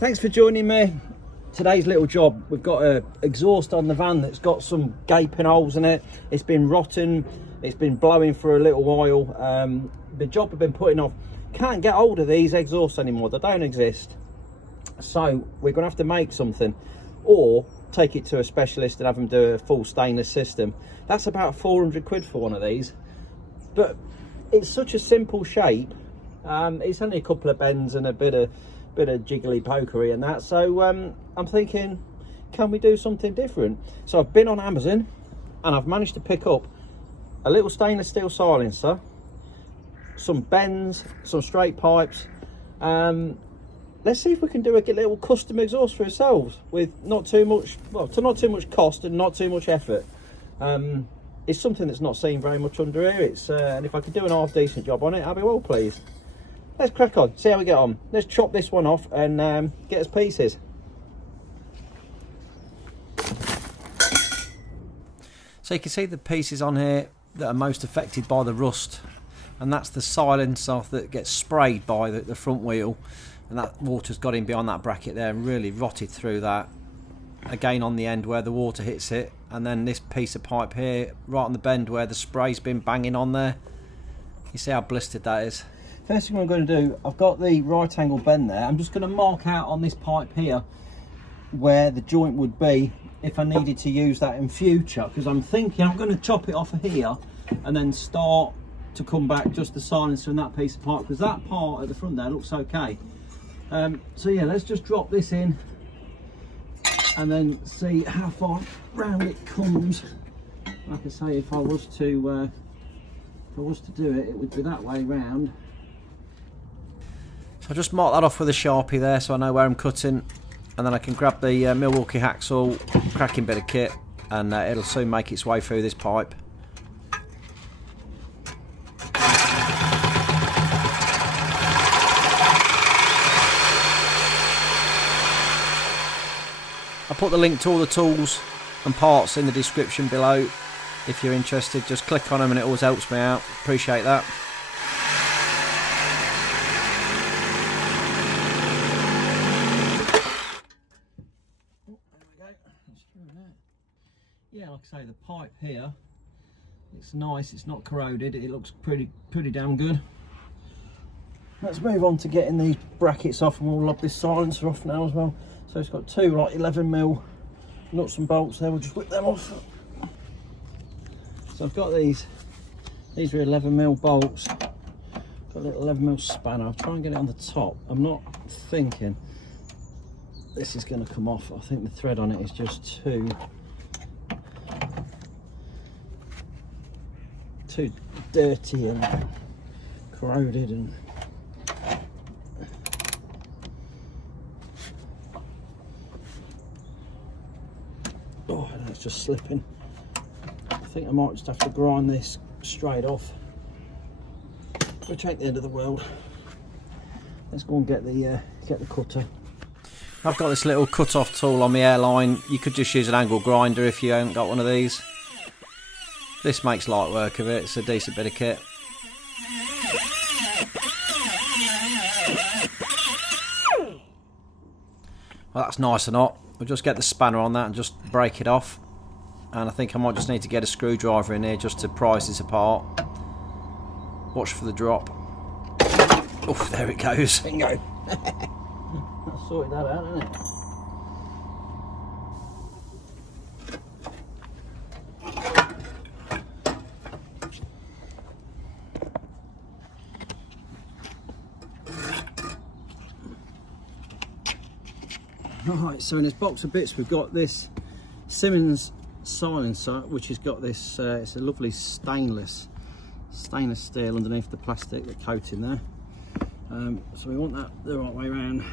Thanks for joining me. Today's little job, we've got an exhaust on the van that's got some gaping holes in it. It's been rotten, it's been blowing for a little while. The job I've been putting off, can't get hold of these exhausts anymore, they don't exist. So we're gonna have to make something or take it to a specialist and have them do a full stainless system. That's about 400 quid for one of these, but it's such a simple shape. It's only a couple of bends and a bit of jiggly pokery and that, so I'm thinking, can we do something different? So I've been on Amazon and I've managed to pick up a little stainless steel silencer, some bends, some straight pipes. Let's see if we can do a little custom exhaust for ourselves with not too much cost and not too much effort. It's something that's not seen very much under here. And if I could do an half decent job on it, I'd be well pleased. Let's crack on, see how we get on. Let's chop this one off and get us pieces. So you can see the pieces on here that are most affected by the rust, and that's the silencer that gets sprayed by the front wheel, and that water's got in behind that bracket there and really rotted through that. Again on the end where the water hits it, and then this piece of pipe here right on the bend where the spray's been banging on there. You see how blistered that is. First thing I'm going to do, I've got the right angle bend there. I'm just going to mark out on this pipe here where the joint would be if I needed to use that in future, because I'm thinking I'm going to chop it off of here and then start to come back just the silencer and that piece of pipe, because that part at the front there looks okay. So yeah, let's just drop this in and then see how far round it comes. Like I say, if I was to do it, it would be that way round. So I'll just mark that off with a Sharpie there so I know where I'm cutting, and then I can grab the Milwaukee hacksaw, cracking bit of kit, and it'll soon make its way through this pipe. I'll put the link to all the tools and parts in the description below. If you're interested, just click on them and it always helps me out. Appreciate that. Yeah, like I say, the pipe here, it's nice, it's not corroded, it looks pretty damn good. Let's move on to getting these brackets off, and we'll lob this silencer off now as well. So it's got two like 11mm nuts and bolts there, we'll just whip them off. So I've got these are 11mm bolts, got a little 11mm spanner. I'll try and get it on the top. I'm not thinking this is going to come off. I think the thread on it is just too dirty and corroded, and oh, it's just slipping. I think I might just have to grind this straight off, which ain't the end of the world. Let's go and get the cutter. I've got this little cut-off tool on my airline. You could just use an angle grinder if you haven't got one of these. This makes light work of it. It's a decent bit of kit. Well, that's nice and hot. We'll just get the spanner on that and just break it off. And I think I might just need to get a screwdriver in here just to prise this apart. Watch for the drop. Oh, there it goes. Bingo. I sorted that out, didn't it? Right, so in this box of bits we've got this Simmons Silencer, which has got this, it's a lovely stainless steel underneath the plastic, the coating there. So we want that the right way around.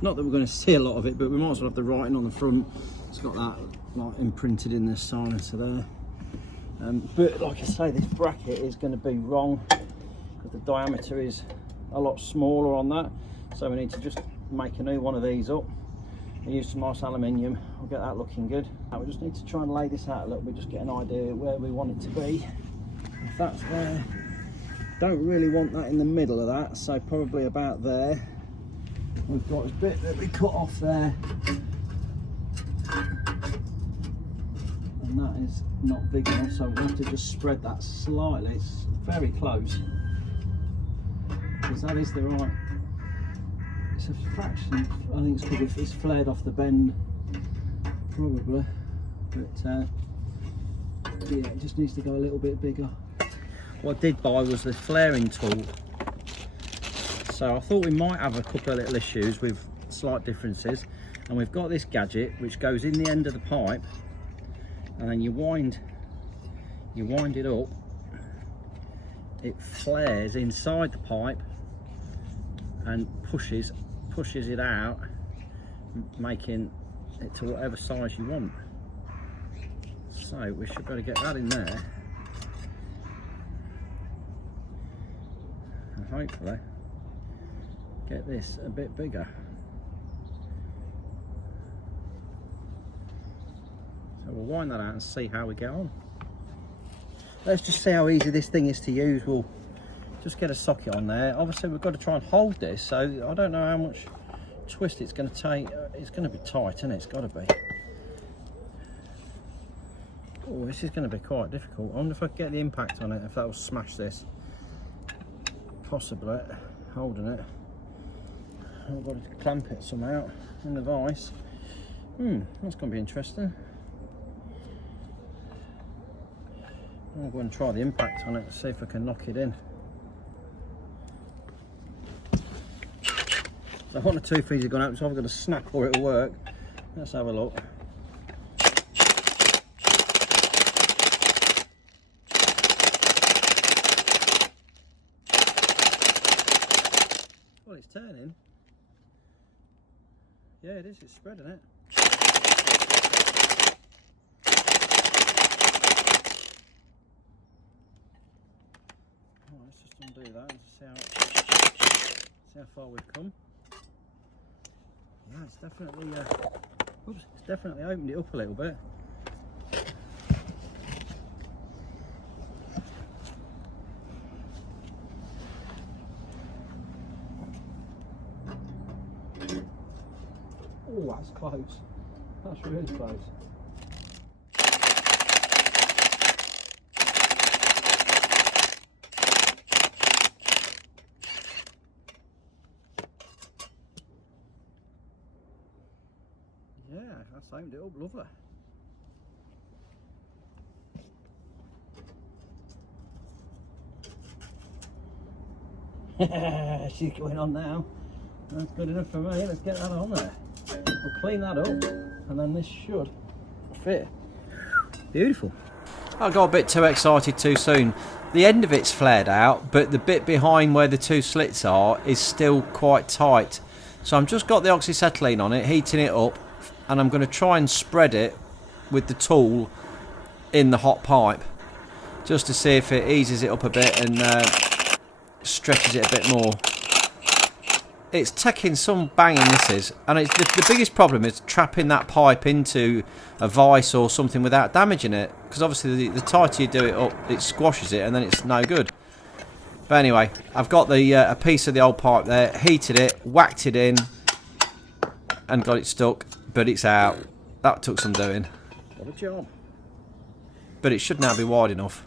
Not that we're going to see a lot of it, but we might as well have the writing on the front. It's got that like imprinted in the silencer there. But like I say, this bracket is going to be wrong because the diameter is a lot smaller on that. So we need to just make a new one of these up. I use some nice aluminium. I'll get that looking good. Now we just need to try and lay this out a little bit, just get an idea where we want it to be. If that's there, don't really want that in the middle of that, so probably about there. we've got a bit that we cut off there, and that is not big enough, so we have to just spread that slightly. It's very close, because that is the right, it's a fraction, I think it's because it's flared off the bend probably, but yeah, it just needs to go a little bit bigger. What I did buy was the flaring tool, so I thought we might have a couple of little issues with slight differences, and we've got this gadget which goes in the end of the pipe, and then you wind it up, it flares inside the pipe and pushes it out, making it to whatever size you want. So we should better get that in there, and hopefully get this a bit bigger. So we'll wind that out and see how we get on. Let's just see how easy this thing is to use. We'll just get a socket on there. Obviously we've got to try and hold this, so I don't know how much twist it's going to take. It's going to be tight, isn't it? It's got to be. Oh, this is going to be quite difficult. I wonder if I can get the impact on it, if that will smash this. Possibly. Holding it. I've got to clamp it somehow in the vise. That's going to be interesting. I'll go and try the impact on it and see if I can knock it in. So one or two fees have gone out, so I've got a snap or it'll work. Let's have a look. Well, it's turning. Yeah, it is, it's spreading it. Oh, let's just undo that and see how far we've come. Yeah, it's definitely opened it up a little bit. Oh, that's close. That's really close. Yeah, that's opened it up, lovely. She's going on now. That's good enough for me. Let's get that on there. We'll clean that up, and then this should fit. Beautiful. I got a bit too excited too soon. The end of it's flared out, but the bit behind where the two slits are is still quite tight. So I've just got the oxyacetylene on it, heating it up, and I'm going to try and spread it with the tool in the hot pipe, just to see if it eases it up a bit and stretches it a bit more. It's taking some banging, this is, and it's the biggest problem is trapping that pipe into a vise or something without damaging it, because obviously the tighter you do it up, it squashes it and then it's no good. But anyway, I've got the a piece of the old pipe there, heated it, whacked it in and got it stuck, but it's out. That took some doing. What a job. But it should now be wide enough.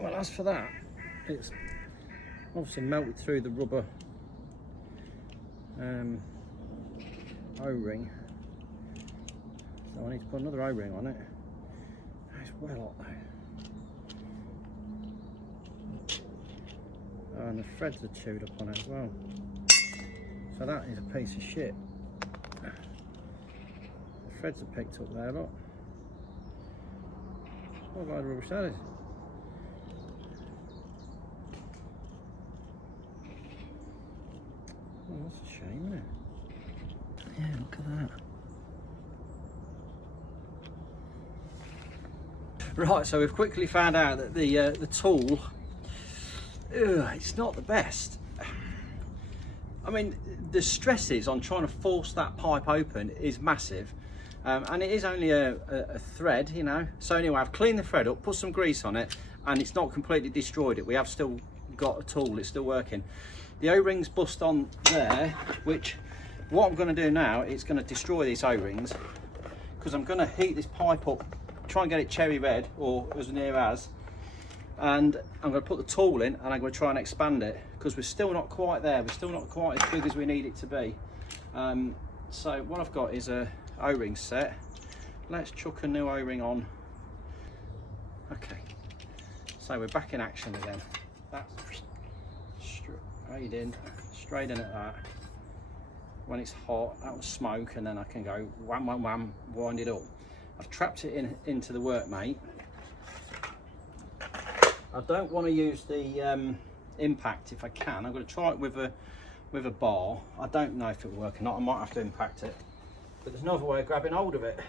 Well, as for that, it's obviously melted through the rubber O-ring, so I need to put another O-ring on it. It's well hot though, and the threads are chewed up on it as well, so that is a piece of shit. The threads are picked up there, look. What about rubbish that is? Oh, that's a shame, isn't it? Yeah, look at that. Right, so we've quickly found out that the tool, it's not the best. I mean, the stresses on trying to force that pipe open is massive, and it is only a thread, you know. So anyway, I've cleaned the thread up, put some grease on it, and it's not completely destroyed it. We have still got a tool, it's still working. the O-rings bust on there, which what I'm going to do now is going to destroy these O-rings, because I'm going to heat this pipe up, try and get it cherry red or as near as, and I'm going to put the tool in and I'm going to try and expand it, because we're still not quite there, we're still not quite as big as we need it to be. So what I've got is a O-ring set. Let's chuck a new O-ring on. Okay, so we're back in action again. That's straight in at that. When it's hot, that will smoke, and then I can go wham wham wham, wind it up. I've trapped it into the workmate. I don't want to use the impact if I can. I'm going to try it with a bar. I don't know if it'll work or not. I might have to impact it, but there's another way of grabbing hold of it.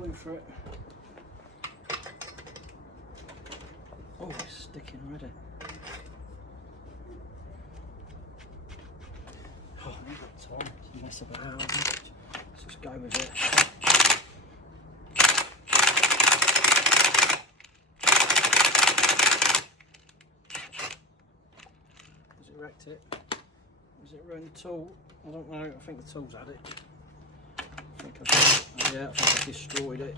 Going for it. Oh, it's sticking already. Oh, I've got time to mess about. Let's just go with it. Has it wrecked it? Has it ruined the tool? I don't know. I think the tool's had it. I think I've destroyed it.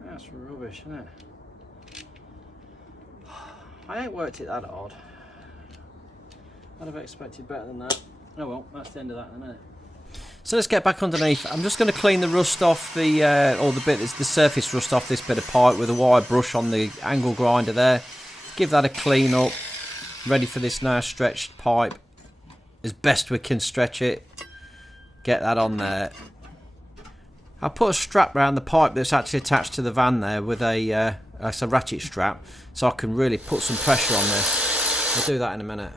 That's rubbish, isn't it? I ain't worked it that hard. I'd have expected better than that. Oh well, that's the end of that, isn't it? So let's get back underneath. I'm just going to clean the rust off the surface rust off this bit of pipe with a wire brush on the angle grinder there. Give that a clean up. Ready for this now stretched pipe as best we can stretch it. Get that on there. I'll put a strap around the pipe that's actually attached to the van there with a ratchet strap, so I can really put some pressure on this. I'll do that in a minute.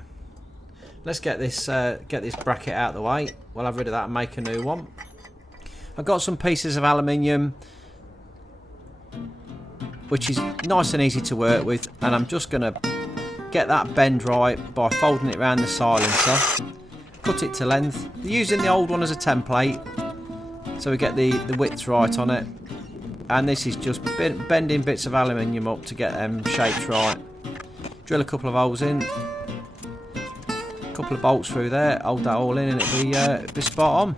Let's get this bracket out of the way. We'll have rid of that and make a new one. I've got some pieces of aluminium, which is nice and easy to work with, and I'm just going to get that bend right by folding it around the silencer. Cut it to length, using the old one as a template, so we get the width right on it. And this is just bending bits of aluminium up to get them shaped right. Drill a couple of holes in, a couple of bolts through there, hold that all in, and it'll be spot on.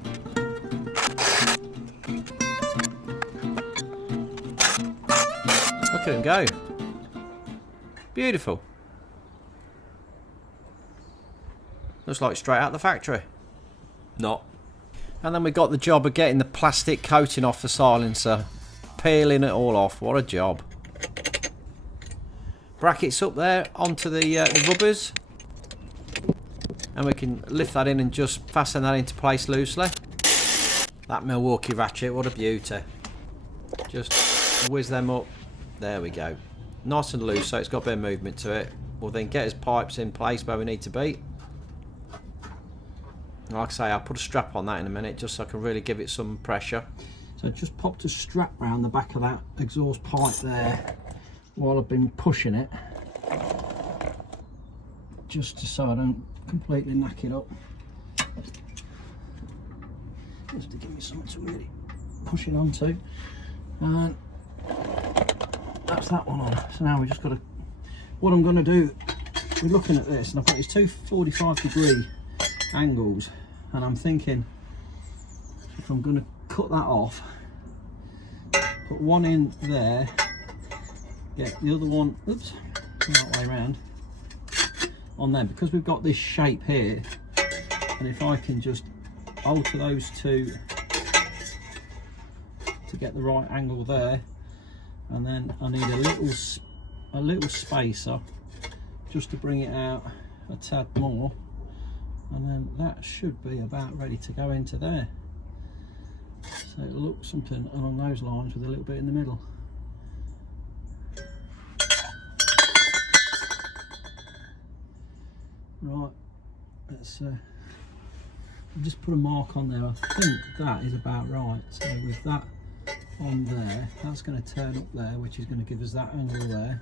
Look at him go. Beautiful. Looks like straight out the factory. Not. And then we got the job of getting the plastic coating off the silencer. Peeling it all off. What a job. Brackets up there onto the rubbers. And we can lift that in and just fasten that into place loosely. That Milwaukee ratchet, what a beauty. Just whiz them up. There we go. Nice and loose, so it's got a bit of movement to it. We'll then get his pipes in place where we need to be. Like I say, I'll put a strap on that in a minute just so I can really give it some pressure. So I just popped a strap round the back of that exhaust pipe there while I've been pushing it, just so I don't completely knack it up. Just to give me something to really push it onto. And that's that one on. So now we just got to, what I'm going to do, we're looking at this and I've got these two 45-degree angles, and I'm thinking if I'm going to cut that off, put one in there, get the other one, oops, that way around, on there, because we've got this shape here, and if I can just alter those two to get the right angle there, and then I need a little spacer just to bring it out a tad more, and then that should be about ready to go into there. So it'll look something along those lines with a little bit in the middle. Right, let's just put a mark on there. I think that is about right. So with that on there, that's going to turn up there, which is going to give us that angle there,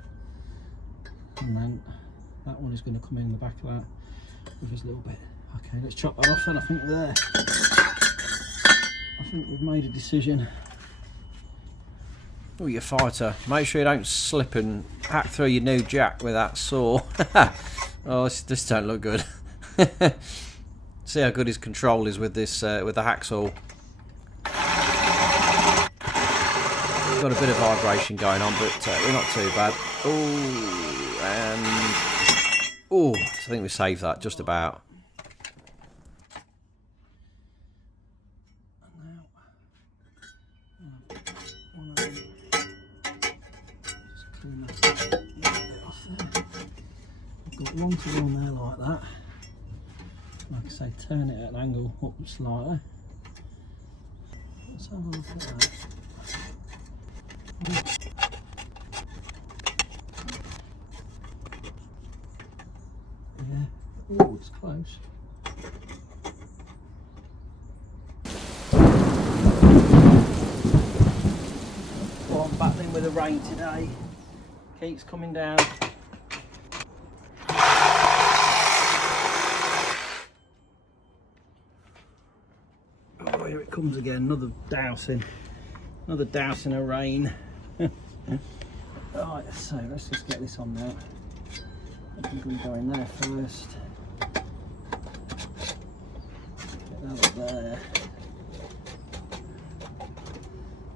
and then that one is going to come in the back of that with his little bit. Okay, let's chop that off, and I think we're there. I think we've made a decision. Oh, you fighter. Make sure you don't slip and hack through your new jack with that saw. Oh, this don't look good. See how good his control is with this, with the hacksaw. Got a bit of vibration going on, but we're not too bad. Oh, and oh, I think we saved that just about. Got one to one there like that. Like I say, turn it at an angle up slightly. Let's have a look at that. Yeah. Oh, it's close. Well, I'm battling with the rain today. Keeps coming down. Oh, here it comes again. Another dousing of rain. Right, so let's just get this on now. I think we go in there first. Get that up there.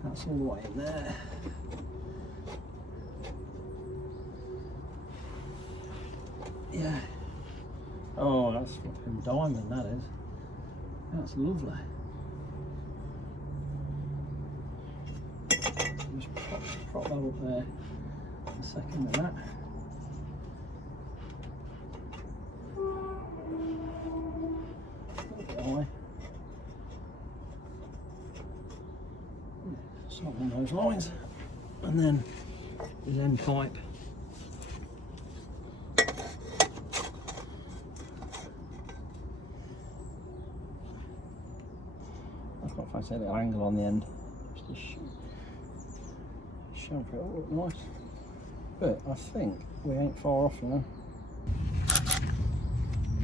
That's all the way in there. Yeah. Oh, that's fucking diamond, that is. That's lovely. Just prop that up there. A second of that. Something along those lines. And then his end pipe. I've got a fancy little angle on the end. Just to show it all look nice. But I think we ain't far off now.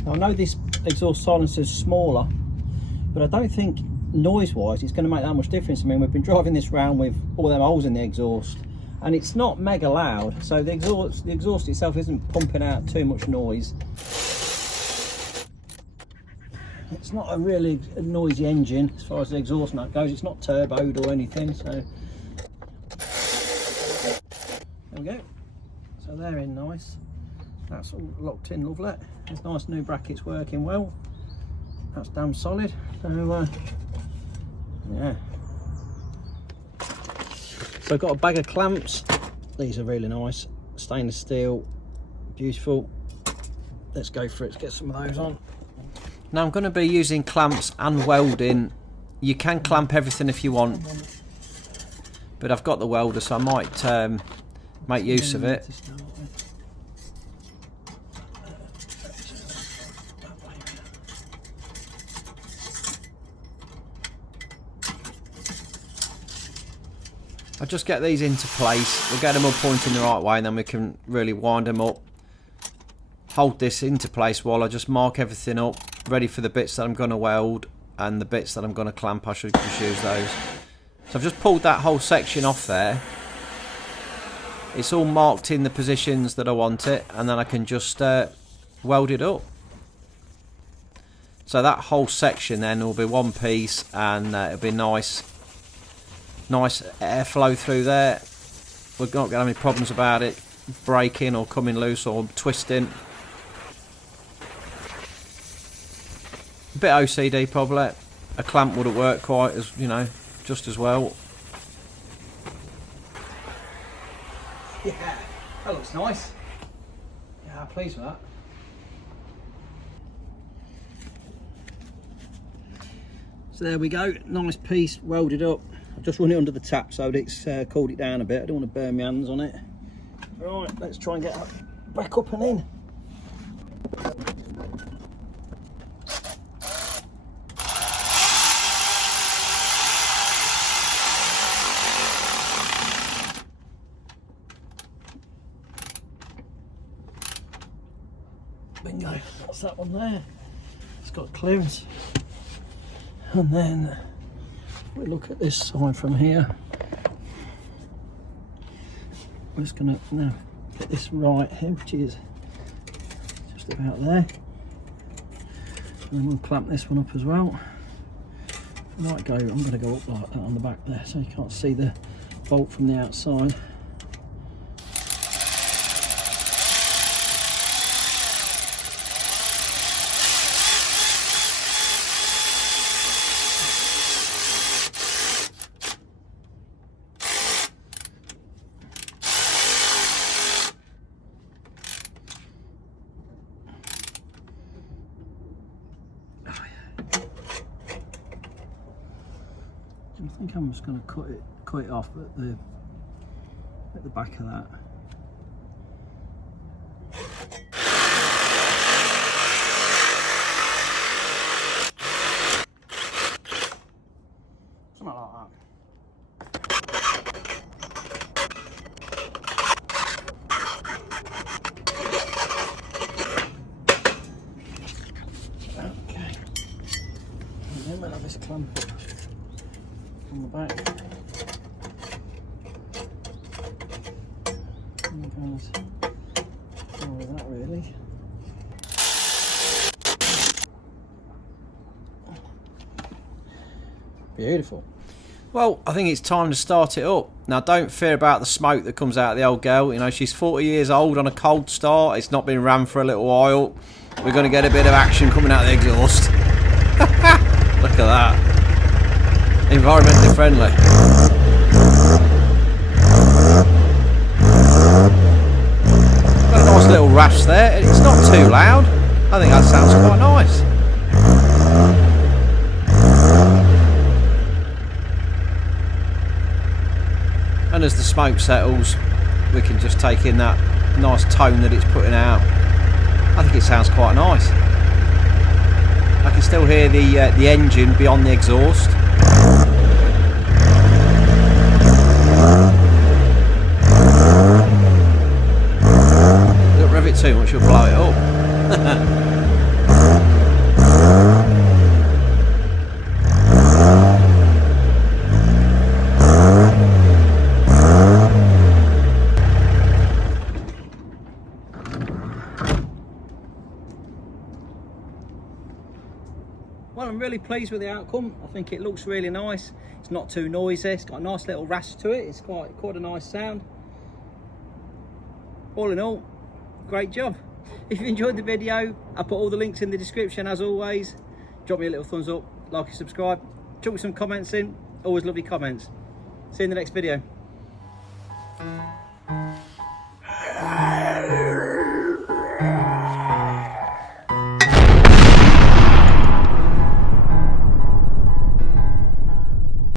Now I know this exhaust silencer is smaller, but I don't think noise-wise it's going to make that much difference. I mean, we've been driving this round with all them holes in the exhaust, and it's not mega loud, so the exhaust itself isn't pumping out too much noise. It's not a really noisy engine as far as the exhaust nut goes. It's not turboed or anything, so there we go. So they're in nice. That's all locked in lovely. There's nice new brackets working well. That's damn solid. So yeah. So I've got a bag of clamps. These are really nice. Stainless steel, beautiful. Let's go for it. Let's get some of those on. Now I'm going to be using clamps and welding. You can clamp everything if you want, but I've got the welder, so I might make use of it. I'll just get these into place. We'll get them all pointing the right way, and then we can really wind them up. Hold this into place while I just mark everything up, ready for the bits that I'm going to weld, and the bits that I'm going to clamp, I should just use those. So I've just pulled that whole section off there. It's all marked in the positions that I want it, and then I can just weld it up. So that whole section then will be one piece, and it'll be nice airflow through there. We're not going to have any problems about it breaking or coming loose or twisting. A bit OCD probably. A clamp wouldn't work quite as, you know, just as well. Yeah, that looks nice. Yeah, I'm pleased with that. So there we go, nice piece welded up. I've just run it under the tap so it's cooled it down a bit. I don't want to burn my hands on it. Right, let's try and get that back up and in. Bingo, that's that one there. it's got clearance. And then we look at this side from here. We're just going to now get this right here, which is just about there. And then we'll clamp this one up as well. I'm going to go up like that on the back there so you can't see the bolt from the outside. I think I'm just going to cut it off at the back of that. Something like that. Okay. And then we'll have this clamp on the back. And goes all of that really. Beautiful. Well, I think it's time to start it up. Now, don't fear about the smoke that comes out of the old girl. You know, she's 40 years old on a cold start. It's not been ran for a little while. We're going to get a bit of action coming out of the exhaust. Look at that. Environmentally friendly. Got a nice little rasp there. It's not too loud. I think that sounds quite nice. And as the smoke settles, we can just take in that nice tone that it's putting out. I think it sounds quite nice. I can still hear the engine beyond the exhaust. Don't rev it too much, you'll blow it up. Well, I'm really pleased with the outcome. I think it looks really nice. It's not too noisy. It's got a nice little rasp to it. It's quite a nice sound. All in all, great job. If you enjoyed the video, I'll put all the links in the description as always. Drop me a little thumbs up, like and subscribe. Chuck me some comments in. Always lovely comments. See you in the next video.